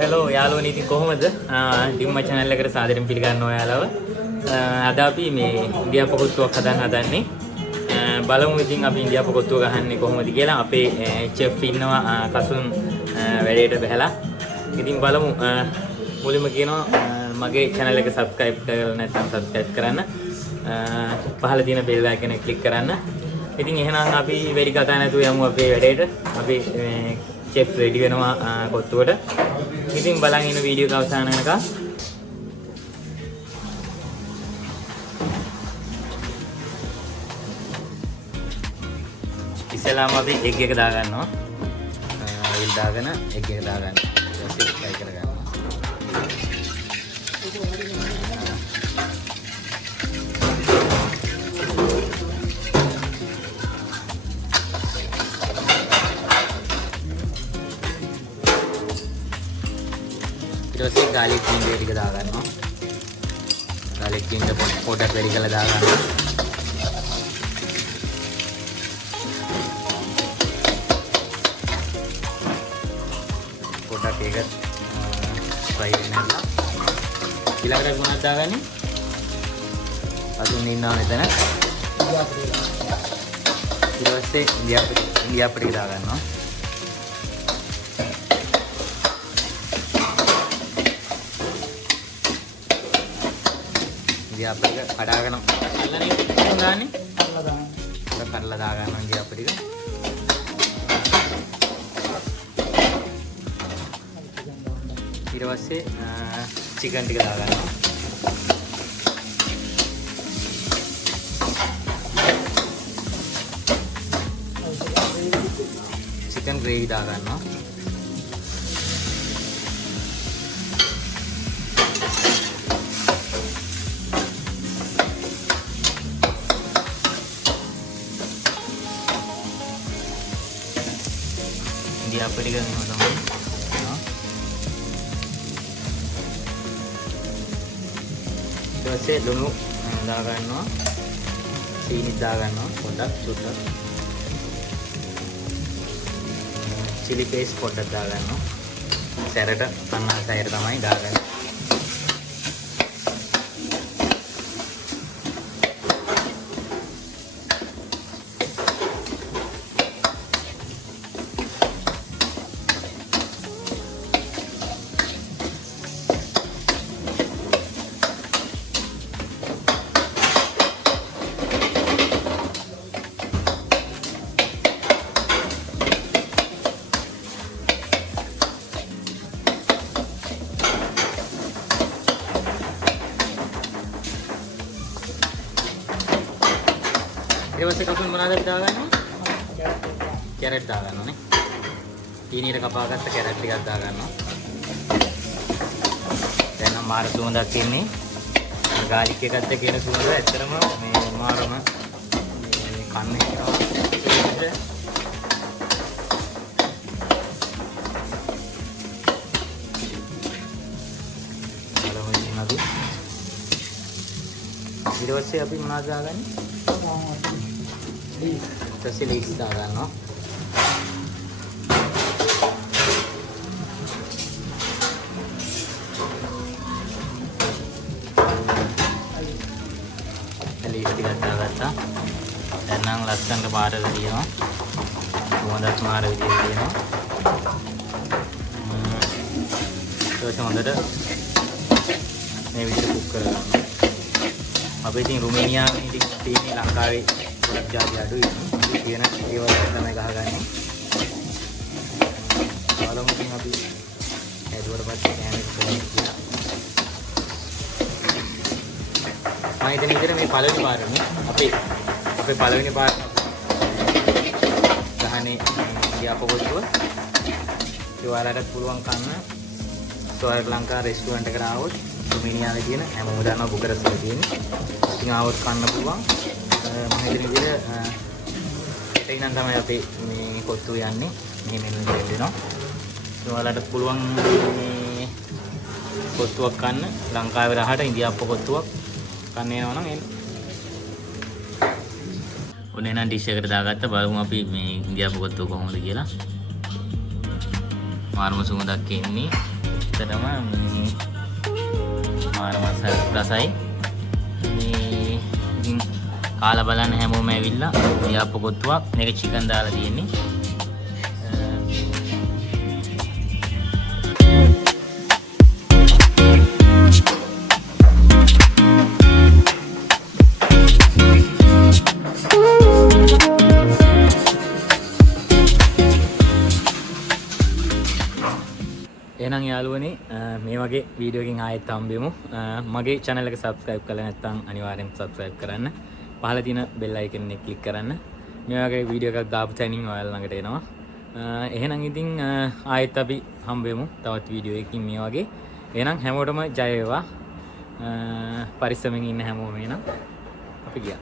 hello යාළුවනි ඉතින් කොහොමද? ඩිම්ම channel එකට සාදරයෙන් පිළිගන්නවා ඔයාලව. අද අපි මේ ඉන්දියාපු කොත්තුවක් හදන්නේ. බලමු ඉතින් අපි ඉන්දියාපු කොත්තුව ගහන්නේ කොහොමද කියලා. අපේ chef ඉන්නවා කසුන් වැඩේට බහැලා. ඉතින් බලමු මුලින්ම කියනවා මගේ channel එක subscribe කරලා නැත්නම් subscribe කරන්න. පහළ තියෙන bell icon එක click කරන්න. ඉතින් එහෙනම් අපි වැඩි කතා නැතුව යමු අපේ වැඩේට. අපි chef ready වෙනවා කොත්තුවට. ඉතින් බලන් ඉන්න වීඩියෝ එක අවසාන වෙනකම්. ඉස්සෙල්ලාම අපි egg එක දා ගන්නවා. oil දාගෙන egg එක දා ගන්න. ඊට පස්සේ fry කර ගන්නවා. ඊට පස්සේ garlic ginger ටික දා ගන්නවා. garlic ginger පොඩ්ඩක් වැඩි කරලා දා ගන්නවා. පොඩ්ඩක් ඒක fry වෙනවා. ඊළඟට මොනවද දාගන්නේ? අතුන් ඉන්නවා මෙතන. ඊට පස්සේ ඉන්දියාපු ටික දා ගන්නවා. අපිට කඩාගෙන අල්ලන්නේ දාන්නේ කඩලා දා ගන්නවා ඉතින් අපිට ඊට පස්සේ චිකන් ටික දා ගන්නවා චිකන් ග්‍රේවි දා ගන්නවා අපිට ගන්න තමයි ඊට පස්සේ ලුණු දා ගන්නවා සීනි දා ගන්නවා පොඩ්ඩක් චුට්ටක් chili paste පොඩ්ඩක් දා ගන්නවා සැරට අන්න සැර තමයි දාගන්නේ ඊට පස්සේ කකුල් මොනවද අපි දාගන්නේ? කැරට් දාගන්නවා නේ. ඊනියට කපාගත්ත කැරට් ටිකක් දාගන්නවා. දැන් නම් මාර සුවඳක් එන්නේ. ගාලික් එකත් එක්ක එන සුවඳ ඇත්තටම මේ මාරම මේ කන්නේ කියනවා. ඊට පස්සේ අපි මොනවද දාගන්නේ? Terus leeks දාගන්නවා leeks ටිකක් දාගත්තා දැන් නම් ලස්සනට පාරට තියෙනවා හොඳට මාර විදියට තියෙනවා ඊට හොඳට මේ විදිහට කුක් කරගන්න අපි ඉතින් රුමේනියාවේ ඉතින් තියෙන ලංකාවේ ගොඩක් ජාති අඩුයි කියන ඒවා තමයි ගහගන්නේ. බලමු ඉතින් අපි ඇදුවට පස්සේ කෑමක් කොහොමද කියලා. මම ඉතින් ඉතින් මේ පළවෙනි පාරනේ අපේ පළවෙනි පාර ගහන්නේ ඉන්දියාපු කොත්තුව. ඒ ඔයාලට පුළුවන් කන්න ශ්‍රී ලංකා රෙස්ටුරන්ට් එකට ආවොත් රුමේනියාවේ තියෙන හැමෝම දන්නවා බුකරස්ට් එකේ තියෙන. ඉතින් ආවොත් කන්න පුළුවන්. මම හිතන විදිහට එතනින් තමයි අපි මේ කොත්තුව යන්නේ. මේ මෙන්න විදිහට දෙනවා. ඔයාලට පුළුවන් මේ කොත්තුවක් කන්න ලංකාවේ රහට ඉන්දියාප්ප කොත්තුවක් කන්න යනවා නම් එන්න. ඔන්න එනම් ඩිෂ් එකට දාගත්ත බලමු අපි මේ ඉන්දියාප්ප කොත්තුව කොහොමද කියලා. මාරුම සුවඳක් එන්නේ. ඇත්තටම මේ මාරුම රසයි. මේ ඉතින් කාලා බලන්න හැමෝම ඇවිල්ලා ඉන්දියාපු කොත්තුවක් මේක චිකන් දාලා තියෙන්නේ. එහෙනම් යාළුවනේ මේ වගේ වීඩියෝ එකකින් ආයෙත් හම්බෙමු. මගේ channel එක subscribe කරලා නැත්නම් අනිවාර්යෙන් subscribe කරන්න. පහළ තියෙන bell icon එක click කරන්න. මේ වගේ වීඩියෝ එකක් දාපු තැනින් ඔයාලා ළඟට එනවා. එහෙනම් ඉතින් ආයෙත් අපි හම්බෙමු තවත් වීඩියෝ එකකින් මේ වගේ. එහෙනම් හැමෝටම ජය වේවා. පරිස්සමෙන් ඉන්න හැමෝම එහෙනම් අපි ගියා.